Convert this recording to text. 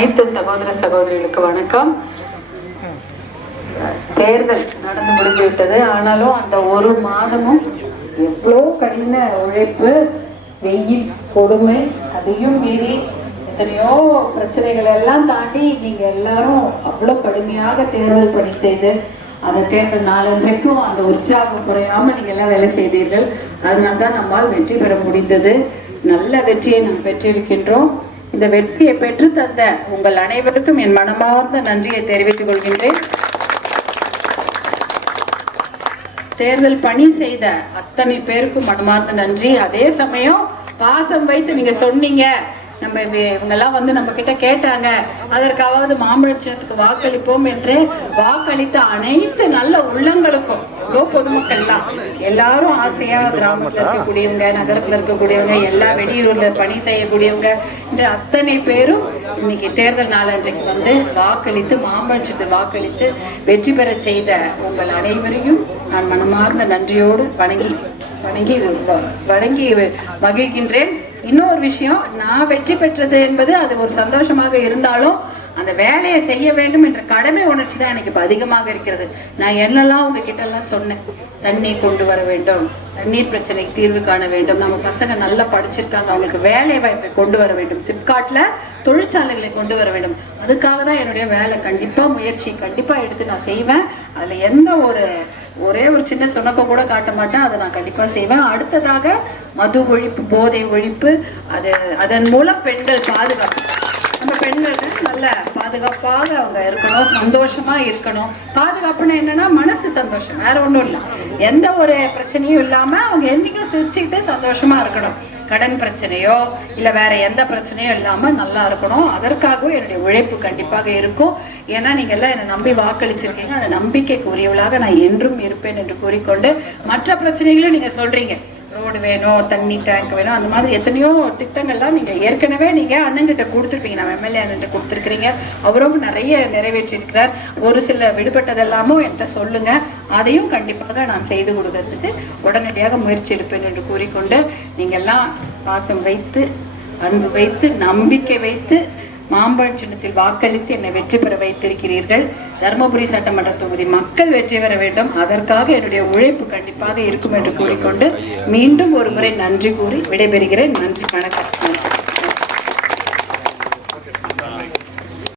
அனைத்து சகோதர சகோதரிகளுக்கு வணக்கம். தேர்தல் நடந்து முடிந்துவிட்டது. ஆனாலும் அந்த ஒரு மாதமும் எவ்வளோ கடின உழைப்பு, வெயில் கொடுமை, அதையும் மீறி எத்தனையோ பிரச்சனைகள் எல்லாம் தாண்டி நீங்க எல்லாரும் அவ்வளோ கடுமையாக தேர்தல் பணி செய்து அந்த தேர்தல் நாளன்றைக்கும் அந்த உற்சாகம் குறையாம நீங்க எல்லாம் வேலை செய்தீர்கள். அதனால்தான் நம்மால் வெற்றி பெற முடிந்தது. நல்ல வெற்றியை நாம் பெற்றிருக்கின்றோம். இந்த வெற்றியை பெற்று தந்த உங்கள் அனைவருக்கும் என் மனமார்ந்த நன்றியை தெரிவித்துக் கொள்கின்றேன். தேர்தல் பணி செய்த அத்தனை பேருக்கும் மனமார்ந்த நன்றி. அதே சமயம் பாசம் வைத்து நீங்க சொன்னீங்க, நம்ம இவங்கெல்லாம் வந்து நம்ம கிட்ட கேட்டாங்க, அதற்காவது மாம்பழத்துக்கு வாக்களிப்போம் என்று வாக்களித்த அனைத்து நல்ல உள்ளங்களுக்கும், பொதுமக்கள்லாம் எல்லாரும் ஆசையா கிராமத்துல இருக்கக்கூடியவங்க, நகரத்துல இருக்கக்கூடியவங்க, எல்லா வெளியூர்ல பணி செய்யக்கூடியவங்க, இந்த அத்தனை பேரும் இன்னைக்கு தேர்தல் நாளன்றைக்கு வந்து வாக்களித்து மாம்பழத்துக்கு வாக்களித்து வெற்றி பெற செய்த உங்கள் அனைவரையும் நான் மனமார்ந்த நன்றியோடு வணங்கி மகிழ்கின்றேன். இன்னொரு விஷயம், நான் வெற்றி பெற்றது என்பது அது ஒரு சந்தோஷமாக இருந்தாலும் அந்த வேலையை செய்ய வேண்டும் என்ற கடமை உணர்ச்சி தான் எனக்கு இப்ப அதிகமாக இருக்கிறது. நான் என்னெல்லாம் உங்ககிட்ட எல்லாம் சொன்னேன், தண்ணீர் கொண்டு வர வேண்டும், தண்ணீர் பிரச்சனைக்கு தீர்வு காண வேண்டும், நம்ம பசங்க நல்லா படிச்சிருக்காங்க, அவங்களுக்கு வேலை வாய்ப்பை கொண்டு வர வேண்டும், சிப்காட்ல தொழிற்சாலைகளை கொண்டு வர வேண்டும். அதுக்காக தான் என்னுடைய வேலை கண்டிப்பா முயற்சி கண்டிப்பா எடுத்து நான் செய்வேன். அதுல எந்த ஒரே ஒரு சின்ன சுணக்க கூட காட்ட மாட்டேன். அதை நான் கண்டிப்பா செய்வேன். அடுத்ததாக மது ஒழிப்பு, போதை ஒழிப்பு, அதன் மூலம் பெண்கள் பாதுகாப்பு, நம்ம பெண்கள் நல்ல பாதுகாப்பாக அவங்க இருக்கணும், சந்தோஷமா இருக்கணும். பாதுகாப்புன்னா என்னன்னா மனசு சந்தோஷம், வேற ஒண்ணும் இல்லை. எந்த ஒரு பிரச்சனையும் இல்லாம அவங்க என்னைக்கும் சிரிச்சுக்கிட்டு சந்தோஷமா இருக்கணும். கடன் பிரச்சனையோ இல்ல வேற எந்த பிரச்சனையும் இல்லாம நல்லா இருக்கணும். அதற்காகவும் என்னுடைய உழைப்பு கண்டிப்பாக இருக்கும். ஏன்னா நீங்க எல்லாம் என்னை நம்பி வாக்களிச்சிருக்கீங்க. அந்த நம்பிக்கைக்கு உரியவளாக நான் என்றும் இருப்பேன் என்று கூறிக்கொண்டு, மற்ற பிரச்சனைகளும் நீங்க சொல்றீங்க, ரோடு வேணும், தண்ணி டேங்க் வேணும், அந்த மாதிரி எத்தனையோ திட்டங்கள்லாம் நீங்க ஏற்கனவே நீங்க அண்ணன்கிட்ட கொடுத்துருப்பீங்க. நம்ம எம்எல்ஏ அண்ணன் கொடுத்துருக்கிறீங்க. அவரும் நிறைய நிறைவேற்றிருக்கிறார். ஒரு சில விடுபட்டதெல்லாமும் என்கிட்ட சொல்லுங்க, அதையும் கண்டிப்பாக நான் செய்து கொடுக்கறதுக்கு உடனடியாக முயற்சி எடுப்பேன் என்று கூறிக்கொண்டு, நீங்க எல்லாம் பாசம் வைத்து, அன்பு வைத்து, நம்பிக்கை வைத்து மாம்பழம் சின்னத்தில் வாக்களித்து என்னை வெற்றி பெற வைத்திருக்கிறீர்கள். தர்மபுரி சட்டமன்ற தொகுதி மக்கள் வெற்றி பெற வேண்டும். அதற்காக என்னுடைய உழைப்பு கண்டிப்பாக இருக்கும் என்று கூறிக்கொண்டு மீண்டும் ஒரு முறை நன்றி கூறி விடைபெறுகிறேன். நன்றி, வணக்கம்.